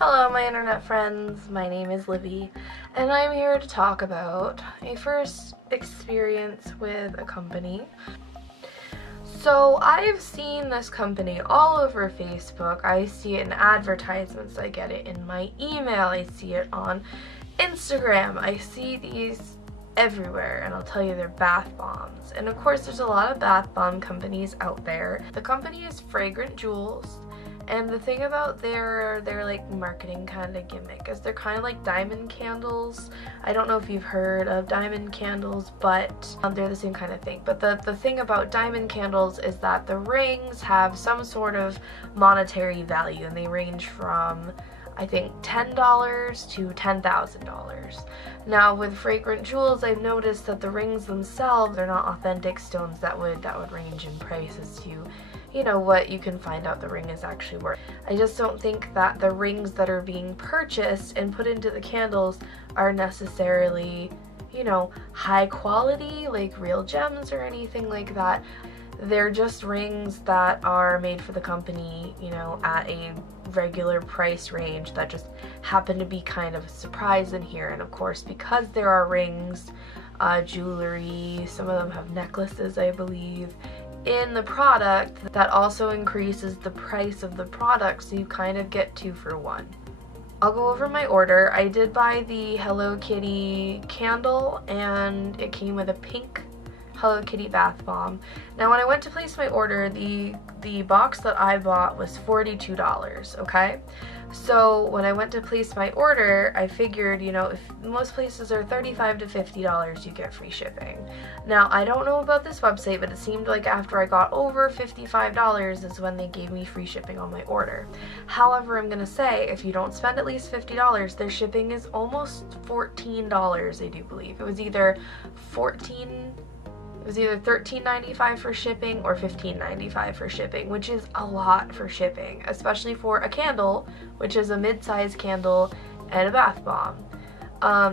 Hello my internet friends, my name is Livy and I'm here to talk about a first experience with a company. So I've seen this company all over Facebook. I see it in advertisements, I get it in my email, I see it on Instagram, I see these everywhere, and I'll tell you they're bath bombs. And of course there's a lot of bath bomb companies out there. The company is Fragrant Jewels. And the thing about their like marketing kind of gimmick is they're kind of like diamond candles. I don't know if you've heard of diamond candles, but they're the same kind of thing. But the thing about diamond candles is that the rings have some sort of monetary value, and they range from, I think, $10 to $10,000. Now with Fragrant Jewels, I've noticed that the rings themselves are not authentic stones that would range in prices to, you know, what you can find out the ring is actually worth. I just don't think that the rings that are being purchased and put into the candles are necessarily, you know, high quality, like real gems or anything like that. They're just rings that are made for the company, you know, at a regular price range that just happen to be kind of a surprise in here. And of course, because there are rings, jewelry, some of them have necklaces, I believe, in the product, that also increases the price of the product, so you kind of get 2 for 1. I'll go over my order. I did buy the Hello Kitty candle, and it came with a pink Hello Kitty bath bomb. Now when I went to place my order, the box that I bought was $42, okay? So when I went to place my order, I figured, you know, if most places are $35 to $50, you get free shipping. Now I don't know about this website, but it seemed like after I got over $55 is when they gave me free shipping on my order. However, I'm gonna say, if you don't spend at least $50, their shipping is almost $14, I do believe. It was either $13.95 for shipping or $15.95 for shipping, which is a lot for shipping, especially for a candle, which is a mid-sized candle and a bath bomb.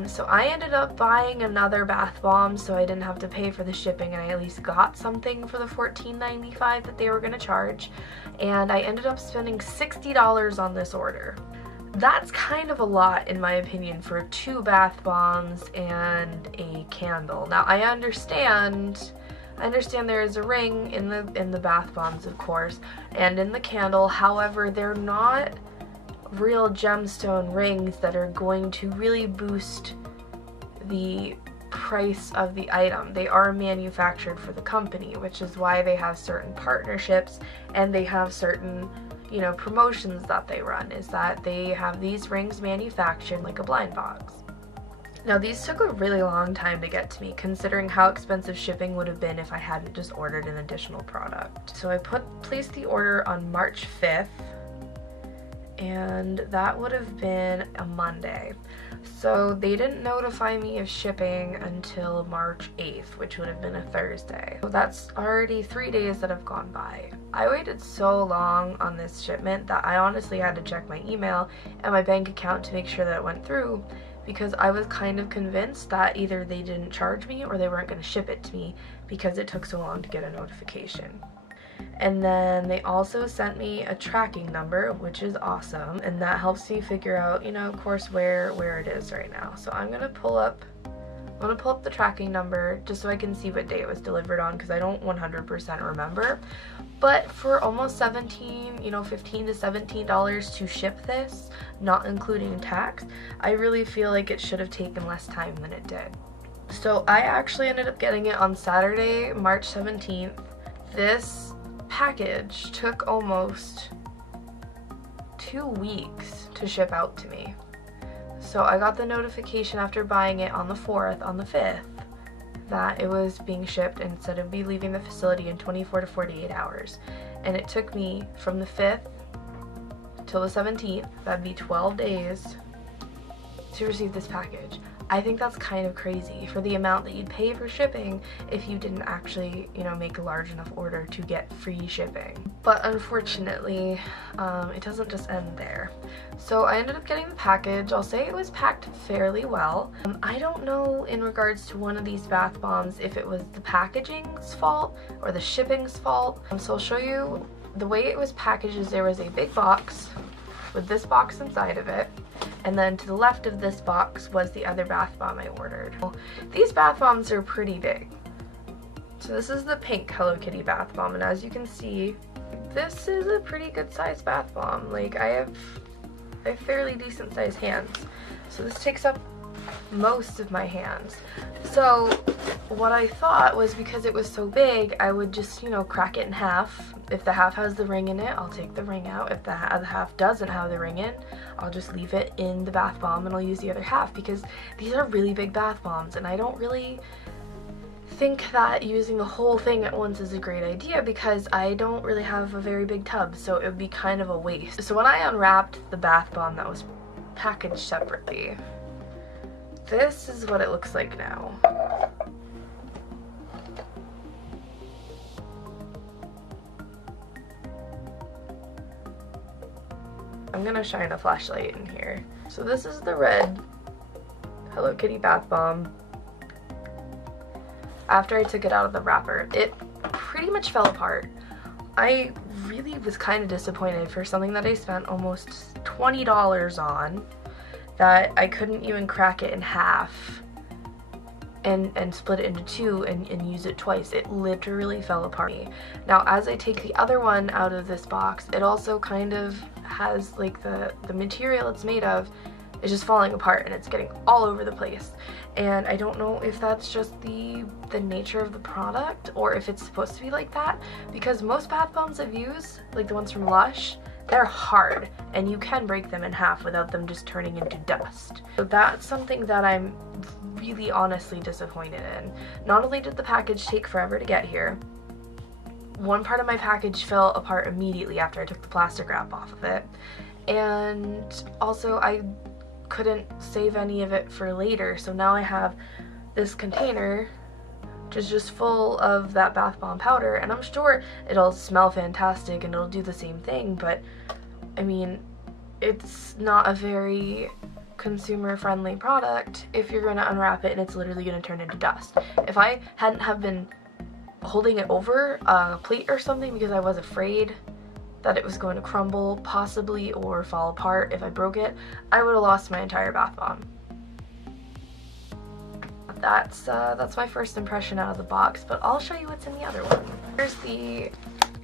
So I ended up buying another bath bomb so I didn't have to pay for the shipping, and I at least got something for the $14.95 that they were going to charge, and I ended up spending $60 on this order. That's kind of a lot, in my opinion, for 2 bath bombs and a candle. Now I understand there is a ring in the bath bombs, of course, and in the candle. However, they're not real gemstone rings that are going to really boost the price of the item. They are manufactured for the company, which is why they have certain partnerships and they have certain, you know, promotions that they run, is that they have these rings manufactured like a blind box. Now these took a really long time to get to me, considering how expensive shipping would have been if I hadn't just ordered an additional product. So I placed the order on March 5th, and that would have been a Monday. So they didn't notify me of shipping until March 8th, which would have been a Thursday. So that's already 3 days that have gone by. I waited so long on this shipment that I honestly had to check my email and my bank account to make sure that it went through, because I was kind of convinced that either they didn't charge me or they weren't going to ship it to me because it took so long to get a notification. And then they also sent me a tracking number, which is awesome, and that helps me figure out, you know, of course, where it is right now. So I'm gonna pull up the tracking number just so I can see what day it was delivered on, because I don't 100% remember. But for almost $15 to $17 to ship this, not including tax, I really feel like it should have taken less time than it did. So I actually ended up getting it on Saturday, March 17th. This package took almost 2 weeks to ship out to me. So I got the notification after buying it on the 4th, on the 5th, that it was being shipped and said it would be leaving the facility in 24 to 48 hours. And it took me from the 5th till the 17th, that'd be 12 days, to receive this package. I think that's kind of crazy for the amount that you'd pay for shipping if you didn't actually, you know, make a large enough order to get free shipping. But unfortunately, it doesn't just end there. So I ended up getting the package. I'll say it was packed fairly well. I don't know in regards to one of these bath bombs if it was the packaging's fault or the shipping's fault. So I'll show you the way it was packaged. Is there was a big box with this box inside of it, and then to the left of this box was the other bath bomb I ordered. These bath bombs are pretty big. So this is the pink Hello Kitty bath bomb, and as you can see, this is a pretty good sized bath bomb. Like, I have fairly decent sized hands. So this takes up most of my hands. So what I thought was, because it was so big, I would just, you know, crack it in half. If the half has the ring in it, I'll take the ring out. If the other half doesn't have the ring in, I'll just leave it in the bath bomb and I'll use the other half, because these are really big bath bombs and I don't really think that using the whole thing at once is a great idea, because I don't really have a very big tub, so it would be kind of a waste. So when I unwrapped the bath bomb that was packaged separately, this is what it looks like now. I'm gonna shine a flashlight in here. So this is the red Hello Kitty bath bomb. After I took it out of the wrapper, it pretty much fell apart. I really was kind of disappointed for something that I spent almost $20 on, that I couldn't even crack it in half and split it into two and use it twice. It literally fell apart. Now, as I take the other one out of this box, it also kind of has, like, the material it's made of is just falling apart and it's getting all over the place. And I don't know if that's just the nature of the product or if it's supposed to be like that, because most bath bombs I've used, like the ones from Lush, they're hard and you can break them in half without them just turning into dust. So that's something that I'm really honestly disappointed in. Not only did the package take forever to get here, one part of my package fell apart immediately after I took the plastic wrap off of it, and also I couldn't save any of it for later, so now I have this container which is just full of that bath bomb powder, and I'm sure it'll smell fantastic and it'll do the same thing, but I mean, it's not a very consumer friendly product if you're going to unwrap it and it's literally going to turn into dust. If I hadn't have been holding it over a plate or something because I was afraid that it was going to crumble possibly or fall apart if I broke it, I would have lost my entire bath bomb. That's my first impression out of the box, but I'll show you what's in the other one. Here's the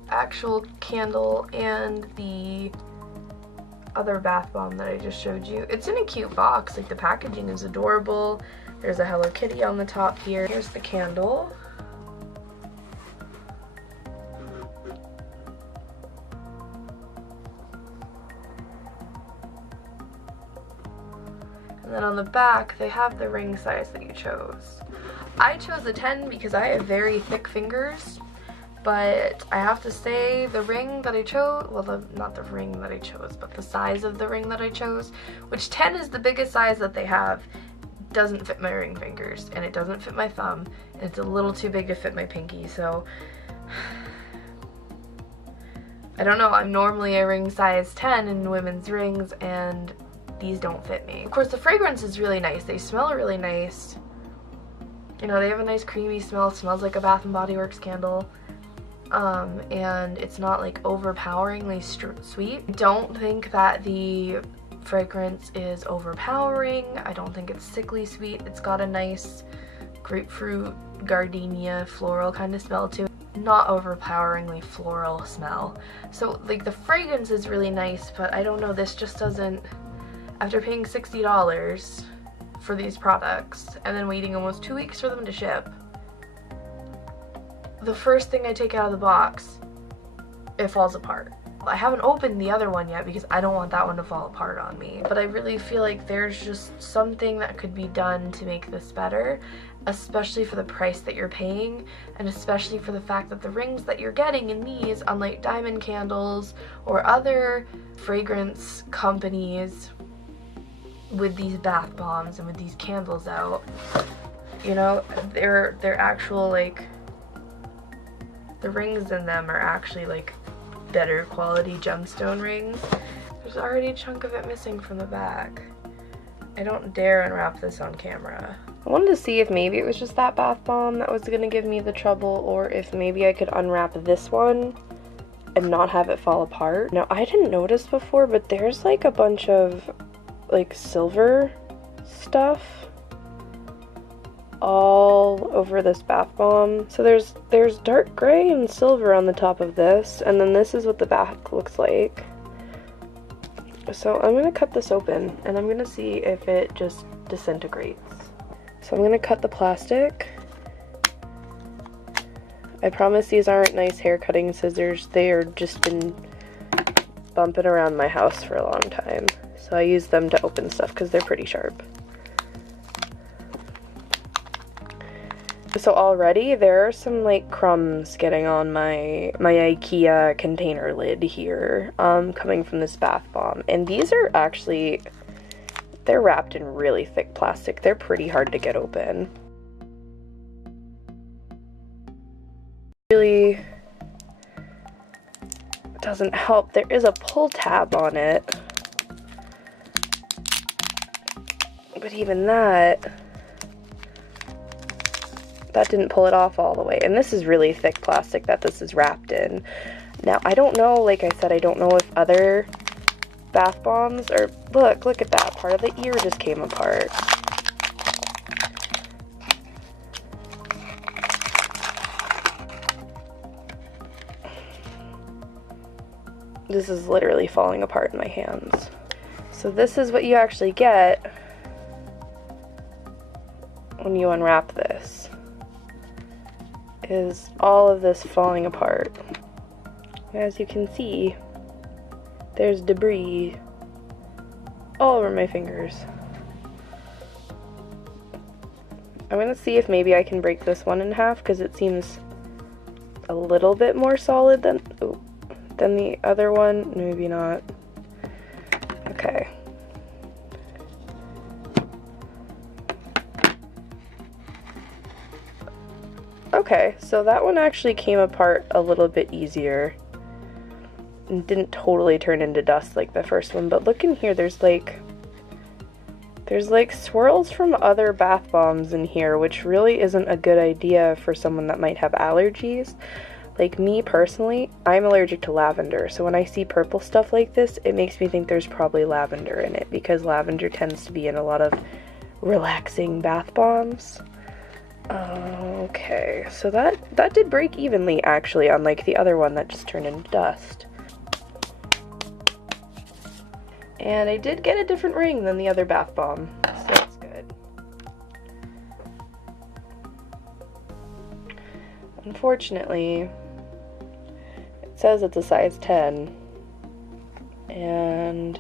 actual candle and the other bath bomb that I just showed you. It's in a cute box, like the packaging is adorable. There's a Hello Kitty on the top here. Here's the candle. And then on the back, they have the ring size that you chose. I chose a 10 because I have very thick fingers, but I have to say the ring that I chose, well, not the ring that I chose, but the size of the ring that I chose, which 10 is the biggest size that they have, doesn't fit my ring fingers, and it doesn't fit my thumb, and it's a little too big to fit my pinky, so I don't know. I'm normally a ring size 10 in women's rings, and these don't fit me. Of course, the fragrance is really nice. They smell really nice. You know, they have a nice creamy smell. It smells like a Bath & Body Works candle. And it's not like overpoweringly sweet. I don't think that the fragrance is overpowering. I don't think it's sickly sweet. It's got a nice grapefruit, gardenia, floral kind of smell to it. Not overpoweringly floral smell. So like the fragrance is really nice, but I don't know, this just doesn't, after paying $60 for these products and then waiting almost 2 weeks for them to ship, the first thing I take out of the box, it falls apart. I haven't opened the other one yet because I don't want that one to fall apart on me, but I really feel like there's just something that could be done to make this better, especially for the price that you're paying, and especially for the fact that the rings that you're getting in these, unlike diamond candles or other fragrance companies with these bath bombs and with these candles out, you know, they're actual, like, the rings in them are actually like better quality gemstone rings. There's already a chunk of it missing from the back. I don't dare unwrap this on camera. I wanted to see if maybe it was just that bath bomb that was gonna give me the trouble, or if maybe I could unwrap this one and not have it fall apart. Now, I didn't notice before, but there's like a bunch of like silver stuff all over this bath bomb. So there's dark gray and silver on the top of this, and then this is what the back looks like. So I'm gonna cut this open and I'm gonna see if it just disintegrates. So I'm gonna cut the plastic. I promise these aren't nice hair cutting scissors. They are just been bumping around my house for a long time. So I use them to open stuff because they're pretty sharp. So already there are some like crumbs getting on my IKEA container lid here, coming from this bath bomb. And these are actually, they're wrapped in really thick plastic. They're pretty hard to get open. Really doesn't help. There is a pull tab on it, but even that didn't pull it off all the way. And this is really thick plastic that this is wrapped in. Now, I don't know, like I said, I don't know if other bath bombs are, look at that, part of the ear just came apart. This is literally falling apart in my hands. So this is what you actually get when you unwrap this, is all of this falling apart. As you can see, there's debris all over my fingers. I'm gonna see if maybe I can break this one in half because it seems a little bit more solid than the other one. Maybe not. Okay. Okay, so that one actually came apart a little bit easier and didn't totally turn into dust like the first one, but look in here, there's like swirls from other bath bombs in here, which really isn't a good idea for someone that might have allergies. Like me personally, I'm allergic to lavender, so when I see purple stuff like this, it makes me think there's probably lavender in it, because lavender tends to be in a lot of relaxing bath bombs. Okay, so that did break evenly, actually, unlike the other one that just turned into dust. And I did get a different ring than the other bath bomb, so that's good. Unfortunately, it says it's a size 10, and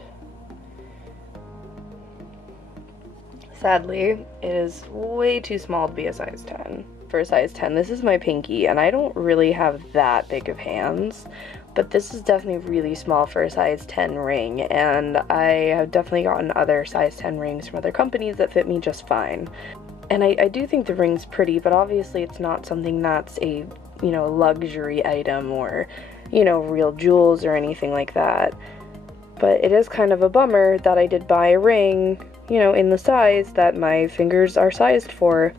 sadly, it is way too small to be a size 10. For a size 10, this is my pinky, and I don't really have that big of hands, but this is definitely really small for a size 10 ring, and I have definitely gotten other size 10 rings from other companies that fit me just fine. And I do think the ring's pretty, but obviously it's not something that's a, you know, luxury item or, you know, real jewels or anything like that. But it is kind of a bummer that I did buy a ring, you know, in the size that my fingers are sized for,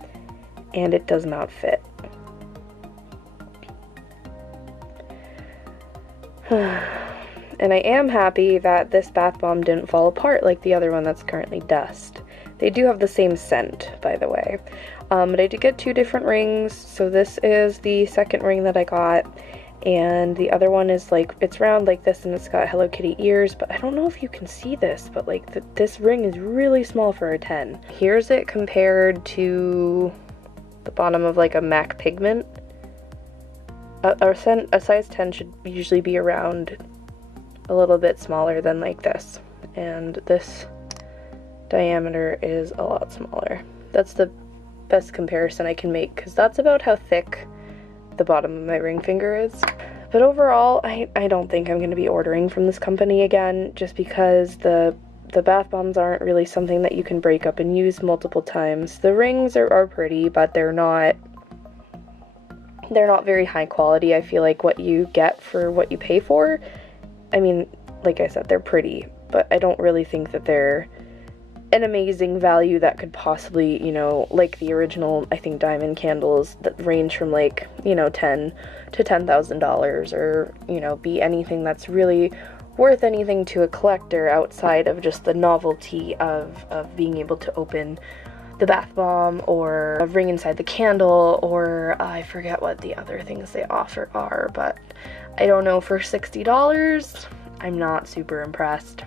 and it does not fit. And I am happy that this bath bomb didn't fall apart like the other one that's currently dust. They do have the same scent, by the way. But I did get two different rings, so this is the second ring that I got, and the other one is like, it's round like this and it's got Hello Kitty ears, but I don't know if you can see this, but like this ring is really small for a 10. Here's it compared to the bottom of like a MAC pigment. A size 10 should usually be around a little bit smaller than like this, and this diameter is a lot smaller. That's the best comparison I can make, because that's about how thick the bottom of my ring finger is. But overall, I don't think I'm going to be ordering from this company again, just because the bath bombs aren't really something that you can break up and use multiple times. The rings are pretty, but they're not very high quality. I feel like what you get for what you pay for, I mean, like I said, they're pretty, but I don't really think that they're an amazing value that could possibly, you know, like the original, I think, diamond candles that range from like, you know, $10,000 to $10,000, or, you know, be anything that's really worth anything to a collector outside of just the novelty of being able to open the bath bomb or a ring inside the candle, or I forget what the other things they offer are, but I don't know, for $60, I'm not super impressed.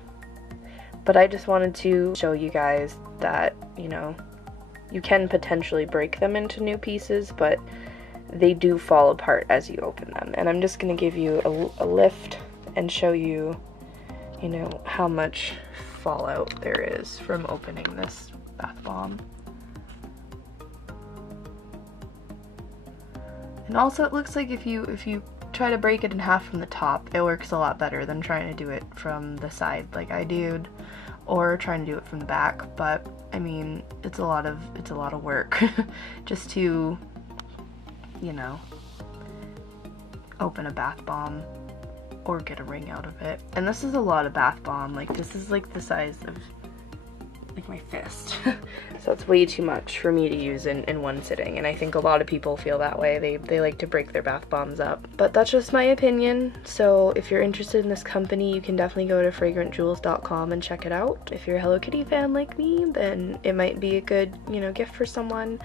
But I just wanted to show you guys that, you know, you can potentially break them into new pieces, but they do fall apart as you open them. And I'm just going to give you a lift and show you, you know, how much fallout there is from opening this bath bomb. And also it looks like if you try to break it in half from the top, it works a lot better than trying to do it from the side like I did, or trying to do it from the back. But I mean, it's a lot of work just to, you know, open a bath bomb or get a ring out of it. And this is a lot of bath bomb. Like, this is like the size of like my fist. So it's way too much for me to use in one sitting, and I think a lot of people feel that way. They like to break their bath bombs up. But that's just my opinion. So if you're interested in this company, you can definitely go to fragrantjewels.com and check it out. If you're a Hello Kitty fan like me, then it might be a good, you know, gift for someone.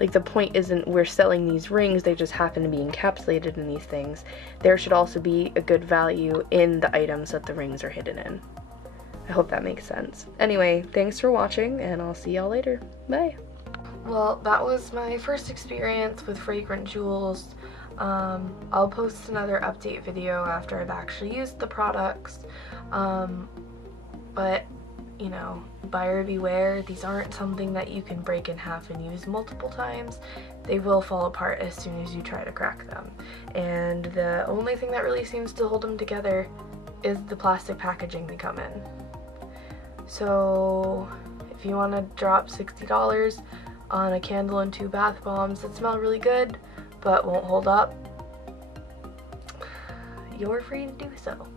Like, the point isn't we're selling these rings, they just happen to be encapsulated in these things. There should also be a good value in the items that the rings are hidden in. I hope that makes sense. Anyway, thanks for watching, and I'll see y'all later. Bye! Well, that was my first experience with Fragrant Jewels. I'll post another update video after I've actually used the products. But, you know, buyer beware. These aren't something that you can break in half and use multiple times. They will fall apart as soon as you try to crack them. And the only thing that really seems to hold them together is the plastic packaging they come in. So if you want to drop $60 on a candle and 2 bath bombs that smell really good but won't hold up, you're free to do so.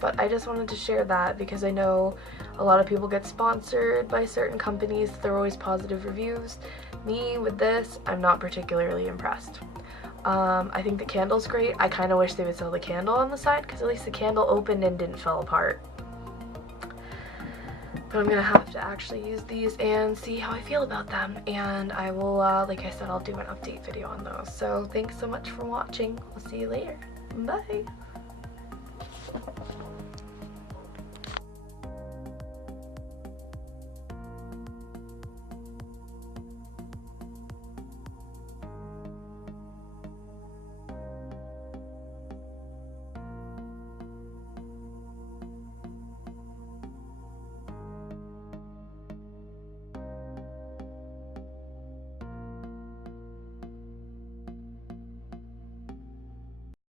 But I just wanted to share that because I know a lot of people get sponsored by certain companies. There are always positive reviews. Me, with this, I'm not particularly impressed. I think the candle's great. I kind of wish they would sell the candle on the side, because at least the candle opened and didn't fall apart. But I'm gonna have to actually use these and see how I feel about them, and I will, like I said, I'll do an update video on those. So thanks so much for watching. I'll see you later. Bye!